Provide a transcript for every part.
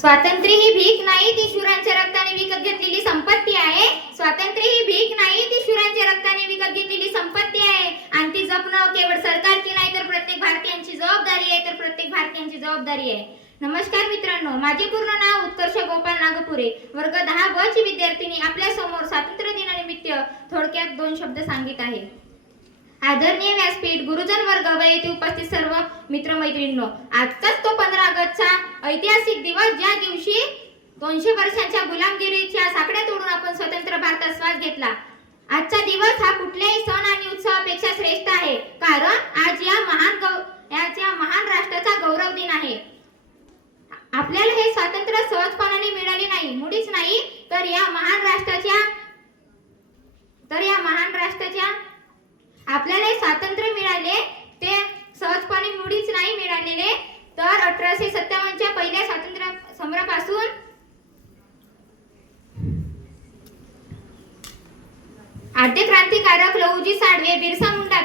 स्वातंत्र्य ही भीक नाही, ती शूरांच्या रक्ताने विकत घेतलेली संपत्ती आहे. स्वातंत्र्य ही भीक नाही, ती शूरांच्या रक्ताने विकत घेतलेली संपत्ती आहे आणि ती जपणं केवळ सरकारची नाही तर प्रत्येक भारतीयांची जबाबदारी आहे. नमस्कार मित्रांनो, माझे पूर्ण नाव उत्कर्ष गोपाल नागपुरे, वर्ग 10 ब ची विद्यार्थिनी आपल्या समोर स्वातंत्र्य दिनानिमित्त थोडक्यात 2 शब्द सांगित आहे. आदरणीय व्यासपीठ, गुरुजन वर्ग व येथे उपस्थित सर्व मित्रमैत्रिणींनो, आजचाच तो 15 ऑगस्टचा ऐतिहासिक दिवस, ज्या दिवशी 200 वर्षांच्या गुलामगिरीच्या साखळ्या तोडून आपण स्वतंत्र भारतात श्वास घेतला. आजचा दिवस हा कुठल्याही सण आणि उत्सवापेक्षा श्रेष्ठ आहे, कारण आज या महान राष्ट्राचा गौरव दिन आहे. आपल्याला हे स्वातंत्र्य सहजपणाने मिळाले नाही, मुळीच नाही, तर या महान राष्ट्राच्या आपल्याला स्वातंत्र्य मिळाले ते सहजपणे मुळीच नाही मिळालेले, तर 1857 च्या पहिल्या स्वातंत्र्य समरापासून आद्य क्रांतिकारक लहुजी साळवे, बिरसा मुंडा,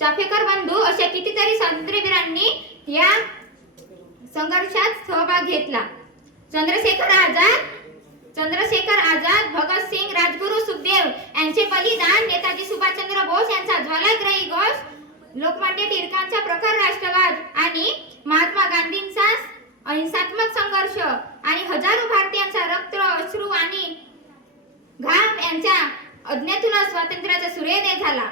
चाफेकर बंधू अशा कितीतरी स्वातंत्र्यवीरांनी या संघर्षात सहभाग घेतला. चंद्रशेखर आझाद, भगतसिंग, राजगुरू, सुखदेव यांचे बलिदान, नेताजी सुभाषचंद्र बोस यांचा ज्वालाग्राही घोष, लोकमान्य टिळकांचा प्रखर राष्ट्रवाद आणि महात्मा गांधींचा अहिंसात्मक संघर्ष आणि हजारो भारतीयांचा रक्त, अश्रू आणि घाम यांच्या अज्ञातूनच स्वातंत्र्याचा सूर्योदय झाला.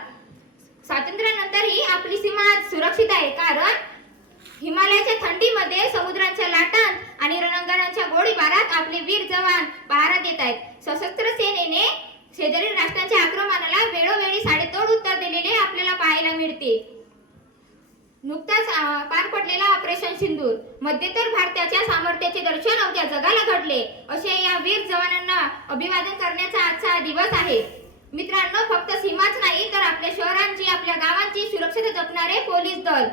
स्वातंत्र्यानंतरही आपली सीमा सुरक्षित आहे, कारण हिमालयाच्या थंडीमध्ये, समुद्राच्या लाटांत आणि रणांगणाच्या गोळीबारात आपले वीर जवान पहारा देत आहेत. सशस्त्र सेनेने शेजारी राष्ट्रांच्या आक्रमणाला वेळोवेळी साडेतोड उत्तर दिलेले आपल्याला पाहायला मिळते. नुकताच पार पडलेला ऑपरेशन सिंदूर मध्यंतर भारताच्या सामर्थ्याचे दर्शन अवघ्या जगाला घडले. असे या वीर जवानांना अभिवादन करण्याचा आजचा दिवस आहे. मित्रांनो, फक्त सीमाच नाही तर आपल्या शहरांची, आपल्या गावांची सुरक्षित जपणारे पोलीस दल,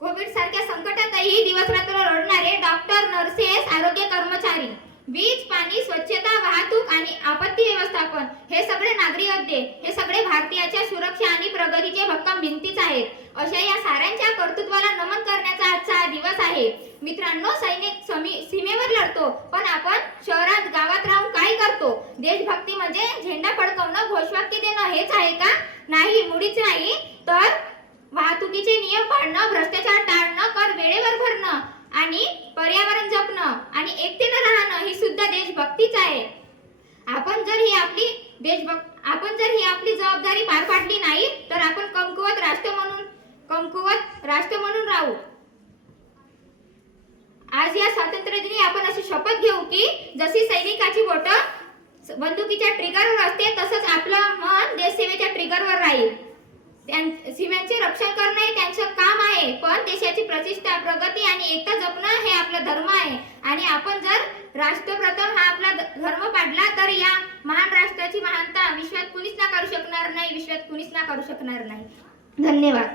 कोविड सारख्या संकटातही दिवसरात्र लढणारे डॉक्टर, नर्सेस, आरोग्य कर्मचारी, वीज, पाणी, स्वच्छता, वाहतूक आणि आपत्ती व्यवस्थापन हे सगळे नागरी हद्दे, हे सगळे भारतीयाच्या सुरक्षा आणि प्रगतीचे भक्कम भिंतीच आहेत. अशा या साऱ्यांच्या कर्तृत्वाला नमन करण्याचा आजचा दिवस आहे. मित्रांनो, सैनिक सीमेवर लढतो, पण आपण शहरात, गावात राहून काय करतो? देशभक्ती म्हणजे झेंडा फडकवणं, घोषवाक्य देणं हेच आहे का? नाही, मुळीच नाही. तर वाहतुकीचे नियम पाळणं, भ्रष्टाचार टाळणं, कर वेळेवर भरणं आणि पर्यावरण जपणं आणि एकतेनं राहणं ही सुद्धा देशभक्तीच आहे. आपण जर ही आपली जबाबदारी पार पाडली नाही तर आपण कमकुवत राष्ट्र म्हणून राहू. आज या स्वातंत्र्य दिनी आपण अशी शपथ घेऊ की जशी सैनिकाची बोटं बंदुकीच्या ट्रिगरवर असते, तसंच आपलं मन देशसेवेच्या ट्रिगरवर राहील. सीमांचे रक्षण करणे हे त्यांचं काम आहे, पण देशाची प्रतिष्ठा, प्रगती आणि एकता जपणं हे आपला धर्म आहे. आणि आपण जर राष्ट्रप्रथम हा आपला धर्म पाडला तर या महान राष्ट्राची महानता विश्वात कुणीच नाकारू शकणार नाही. धन्यवाद.